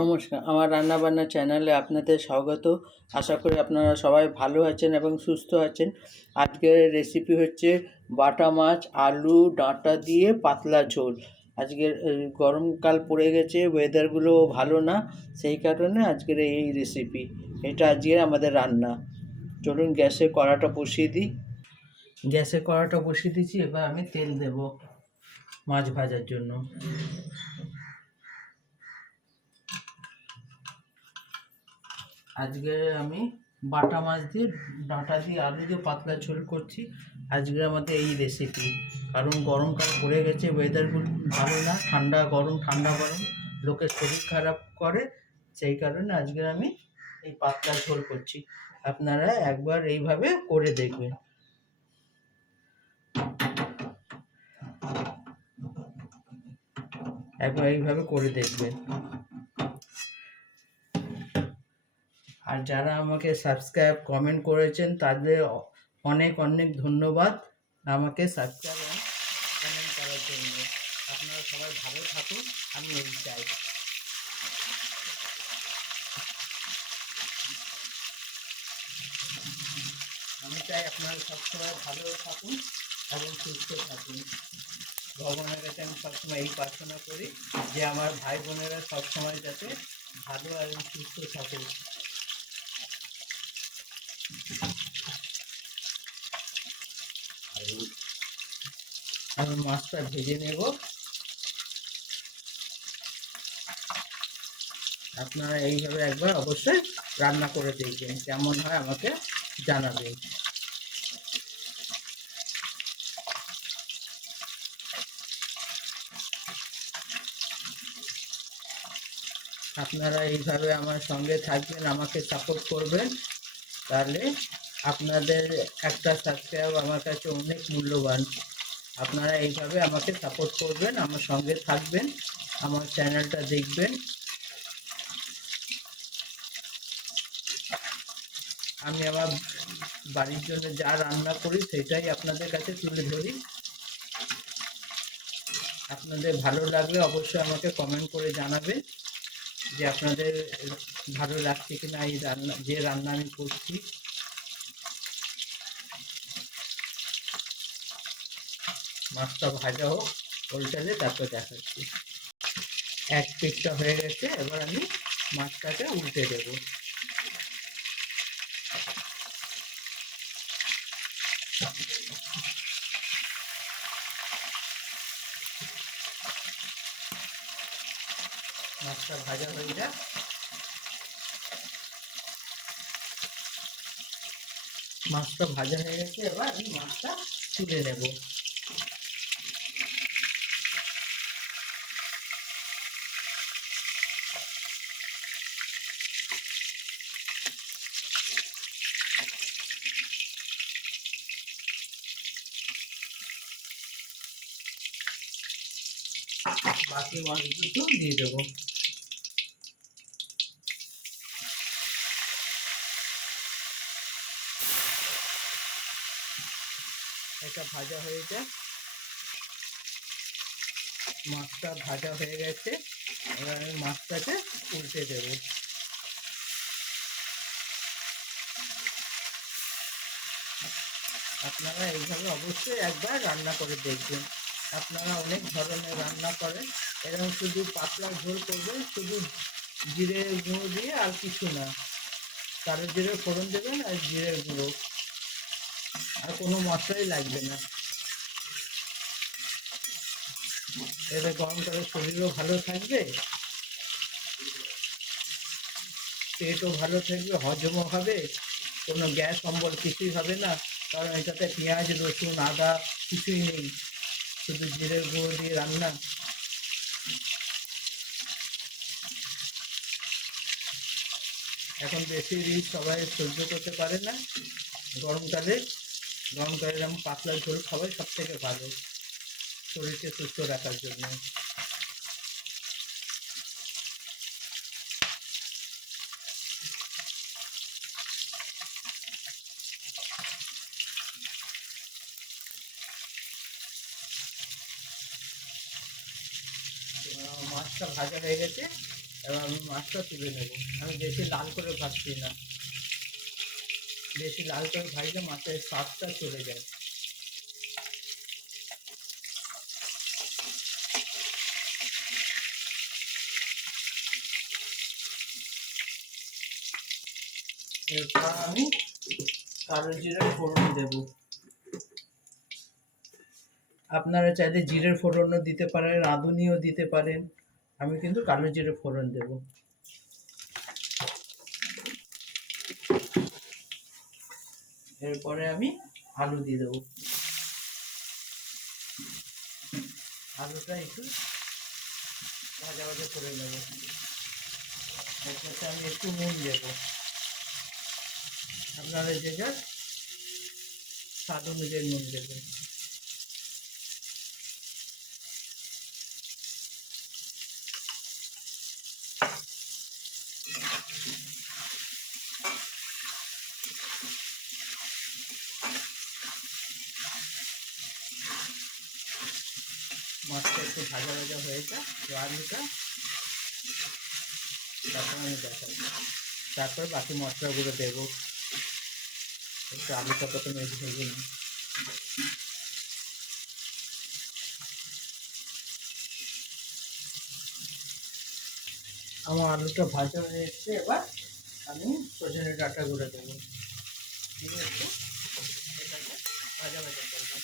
নমস্কার, আমার রান্নাবান্না চ্যানেলে আপনাদের স্বাগত। আশা করি আপনারা সবাই ভালো আছেন এবং সুস্থ আছেন। আজকের রেসিপি হচ্ছে বাটা মাছ আলু ডাঁটা দিয়ে পাতলা ঝোল। আজকের গরমকাল পড়ে গেছে, ওয়েদারগুলো ভালো না, সেই কারণে আজকের এই রেসিপি। এটা আজকের আমাদের রান্না। চলুন গ্যাসে কড়াটা বসিয়ে দিই। গ্যাসে কড়াটা বসিয়ে দিয়েছি, এবার আমি তেল দেব মাছ ভাজার জন্য। আজকে আমি বাটা মাছ দিয়ে ডাঁটা দিয়ে আলু দিয়ে পাতলা ঝোল করছি। আজকে আমাদের এই রেসিপি, কারণ গরমকাল পড়ে গেছে, ওয়েদারগুলো ভালো না, ঠান্ডা গরম ঠান্ডা গরম, লোকের শরীর খারাপ করে, সেই কারণে আজকে আমি এই পাতলা ঝোল করছি। আপনারা একবার এইভাবে করে দেখবেন। একবার এইভাবে করে দেখবেন। আর যারা আমাকে সাবস্ক্রাইব কমেন্ট করেছেন তাদের অনেক অনেক ধন্যবাদ আমাকে সাবস্ক্রাইব এবং কমেন্ট করার জন্য। আপনারা সবাই ভালো থাকুন, আমি এই চাই। আমি চাই আপনারা সবসময় ভালো থাকুন এবং সুস্থ থাকুন। ভগবানের কাছে আমি সবসময় এই প্রার্থনা করি যে আমার ভাই বোনেরা সবসময় যাতে ভালো এবং সুস্থ থাকে। আমি মাছটা ভেজে নেব। আপনারা এইভাবে একবার অবশ্যই রান্না করে দেখবেন, কেমন হয় আমাকে জানাবেন। আপনারা এইভাবে আমার সঙ্গে থাকবেন, আমাকে সাপোর্ট করবেন, তাহলে আপনাদের একটা সাবস্ক্রাইব আমার কাছে অনেক মূল্যবান। আপনারা এইভাবে আমাকে সাপোর্ট করবেন, আমার সঙ্গে থাকবেন, আমার চ্যানেলটা দেখবেন। আমি আমার বাড়ির জন্য যা রান্না করি সেটাই আপনাদের কাছে তুলে ধরি। আপনাদের ভালো লাগলে অবশ্যই আমাকে কমেন্ট করে জানাবেন যে আপনাদের ভালো লাগছে কিনা এই রান্না, যে রান্না আমি করছি। মাছটা ভাজা হোক উল্টালে, তারপর দেখাচ্ছি। এক পিঠটা হয়ে গেছে, এবার আমি মাছটাকে উল্টে দেবো। মাছটা ভাজা হয়ে যাক। মাছটা ভাজা হয়ে গেছে, এবার আমি মাছটা তুলে নেব। বাকি মাছগুলো দিয়ে দেবো। এটা ভাজা হয়ে যায়, মাছটা ভাজা হয়ে গেছে, এবার আমি মাছটাকে উল্টে দেবো। আপনারা এইভাবে অবশ্যই একবার রান্না করে দেখবেন। আপনারা অনেক ধরনের রান্না করেন, এরকম শুধু পাতলা ঝোল করবেন, শুধু জিরে গুঁড়ো দিয়ে, আর কিছু না। কালো জিরে ফোড়ন দেবেন আর জিরের গুঁড়ো, আর কোনো মশলাই লাগবে না। এতে গরমকালে শরীরও ভালো থাকবে, পেটও ভালো থাকবে, হজমও হবে, কোনো গ্যাস অম্বল কিছুই হবে না। কারণ এটাতে পেঁয়াজ রসুন আদা কিছুই নেই, শুধু জিরের গুঁড়ো দিয়ে রান্না। এখন বেশি রিচ সবাই সহ্য করতে পারে না, গরমকালে এরকম পাতলা ঝোল খাওয়াই সব থেকে ভালো শরীরকে সুস্থ রাখার জন্য। মাছটা ভাজা হয়ে গেছে, এবার আমি মাছটা তুলে নেব। আমি বেশি লাল করে ভাজছি না, বেশি লাল করে ভাজলে মাছের স্বাদটা চলে যায়। এরপর আমি কালো জিরার ফোড়ন দেব। আপনারা চাইলে জিরের ফোড়নও দিতে পারেন, রাঁধুনিও দিতে পারেন, আমি কিন্তু কালো জিরের ফোড়ন দেব। এরপরে আমি আলু দিয়ে দেবো। আলুটা একটু ভাজা ভাজা করে নেব। এর সাথে আমি একটু নুন দেব, আপনারা যে যার স্বাদ অনুযায়ী নুন দেবেন। মাছটা একটু ভাজা ভাজা হয়ে যায়, আলুটা তারপর আমি দেখাবো। তারপর বাকি মশলাগুলো দেবো। একটু আলুটা প্রথমে ভেজে নিই। আমার আলুটা ভাজা হয়ে এসছে, এবার আমি সজনে ডাঁটাগুলো দেবো, দিয়ে একটু এটাকে ভাজা ভাজা করবো।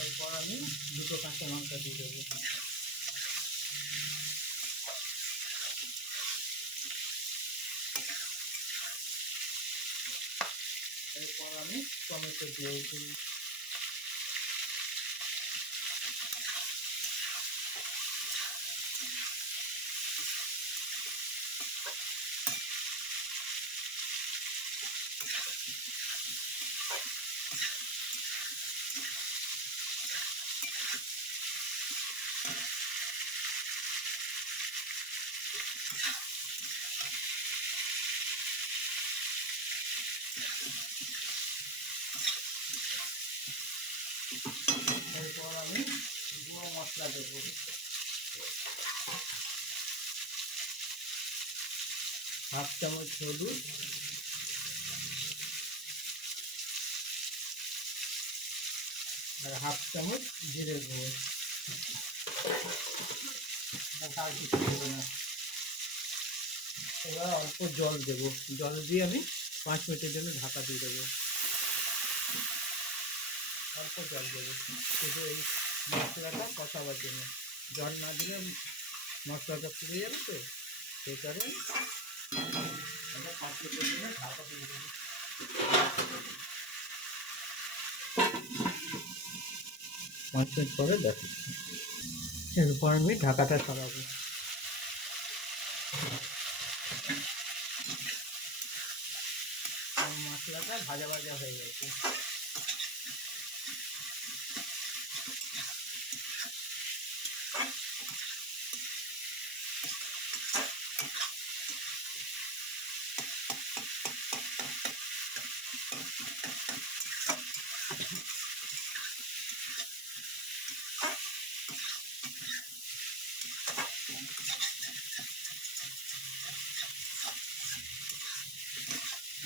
এরপর আমি দুটো কাঁচা লঙ্কা দিয়ে দেবো। এরপর আমি টমেটো দিয়ে দিই। এরপর আমি গুঁড়ো মশলা দেবো। হাফ চামচ হলুদ, আর হাফ চামচ জিরে গুঁড়ো। আর কিছু দেবো না। এবার অল্প জল দেবো, জল দিয়ে আমি 5 মিনিটের জন্য ঢাকা দিয়ে দেবো। অল্প জল দেবো শুধু এই মশলাটা কষাবার জন্য। জল না দিলে মশলাটা পুড়ে যাবে, তো সেই কারণে আমরা 5 মিনিটের জন্য ঢাকা দিয়ে দেবো। 5 মিনিট পরে দেখো। এরপর আমি ঢাকাটা সরাবো। মশলাটা ভাজা ভাজা হয়ে গেছে।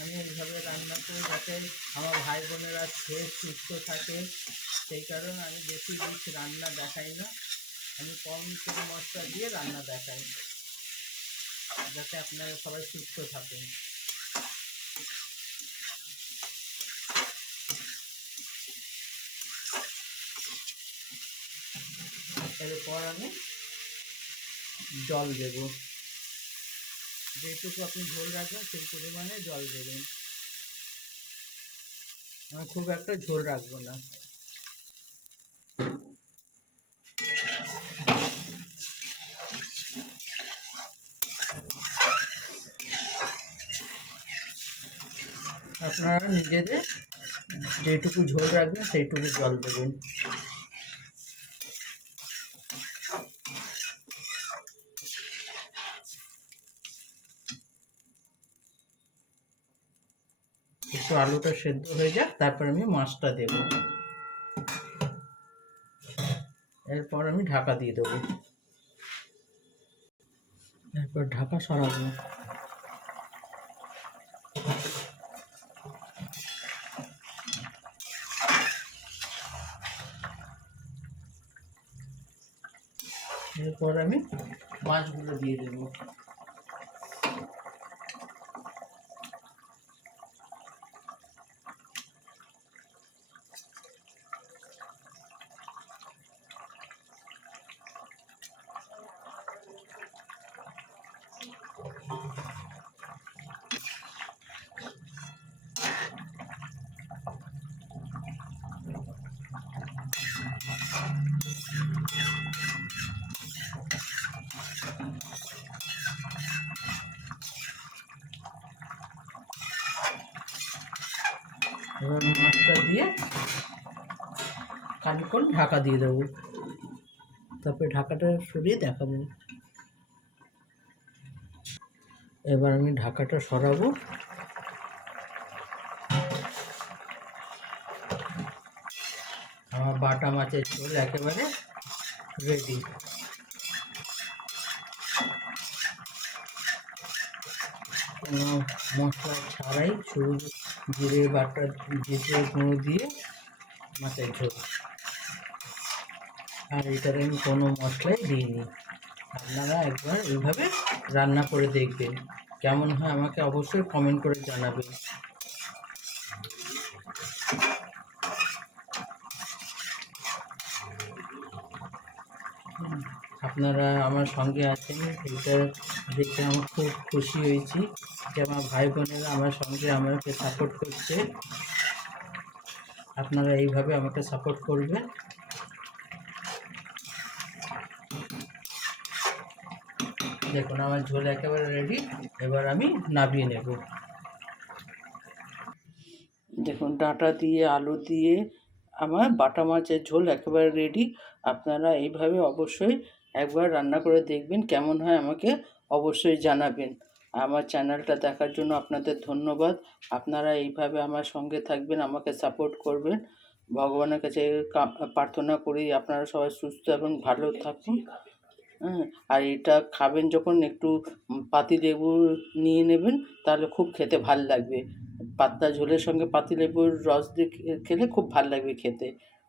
আমি এইভাবে রান্না করি যাতে আমার ভাই বোনেরা খেয়ে সুস্থ থাকে, সেই কারণে আমি বেশি রিচ রান্না দেখাই না। আমি কম তেল মশলা দিয়ে রান্না দেখাই, যাতে আপনারা সবাই সুস্থ থাকেন। এরপর আমি জল দেব, যেটুকু আপনি ঝোল রাখবেন সেই পরিমাণে জল দেবেন। আমি খুব একটা ঝোল রাখবো না। আপনারা নিজেদের যেটুকু ঝোল রাখবেন সেইটুকু জল দেবেন। একটু আলুটা সেদ্ধ হয়ে যাক, তারপর আমি মাছটা দেব। এরপর আমি ঢাকা দিয়ে দেবো। এরপর ঢাকা সরাবো। এরপর আমি মাছগুলো দিয়ে দেবো। এবার মাছটা দিয়ে খানিকক্ষণ ঢাকা দিয়ে দেবো, তারপরে ঢাকাটা সরিয়ে দেখাবো। এবার আমি ঢাকাটা সরাবো। আমার বাটা মাছের ঝোল একেবারে রেডি। কোনো মশলা ছাড়াই শুধু জিরে বাটা, জিরে গুঁড়ো দিয়ে মাছের ঝোল। আর এটাতে আমি কোনো মশলাই দিইনি। আপনারা একবার এইভাবে রান্না করে দেখবেন, কেমন হয় আমাকে অবশ্যই কমেন্ট করে জানাবেন। আপনারা আমার সঙ্গে আছেন, এটা দেখে আমার খুব খুশি হয়েছি যে আমার ভাই বোনেরা আমার সঙ্গে আমাকে সাপোর্ট করছে। আপনারা এইভাবে আমাকে সাপোর্ট করবেন। দেখুন আমার ঝোল একেবারে রেডি। এবার আমি নামিয়ে নেব। দেখুন ডাঁটা দিয়ে আলু দিয়ে আমার বাটা মাছের ঝোল একেবারে রেডি। আপনারা এইভাবে অবশ্যই একবার রান্না করে দেখবেন, কেমন হয় আমাকে অবশ্যই জানাবেন। আমার চ্যানেলটা দেখার জন্য আপনাদের ধন্যবাদ। আপনারা এইভাবে আমার সঙ্গে থাকবেন, আমাকে সাপোর্ট করবেন। ভগবানের কাছে প্রার্থনা করি আপনারা সবাই সুস্থ এবং ভালো থাকুন। হ্যাঁ, আর এটা খাবেন যখন একটু পাতিলেবু নিয়ে নেবেন, তাহলে খুব খেতে ভাল লাগবে। পাতলা ঝোলের সঙ্গে পাতিলেবুর রস দিয়ে খেলে খুব ভাল লাগবে খেতে।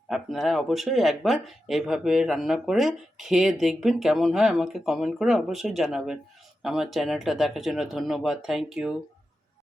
আপনারা অবশ্যই একবার এইভাবে রান্না করে খেয়ে দেখবেন, কেমন হয় আমাকে কমেন্ট করে অবশ্যই জানাবেন। আমার চ্যানেলটা দেখার জন্য ধন্যবাদ। Thank you.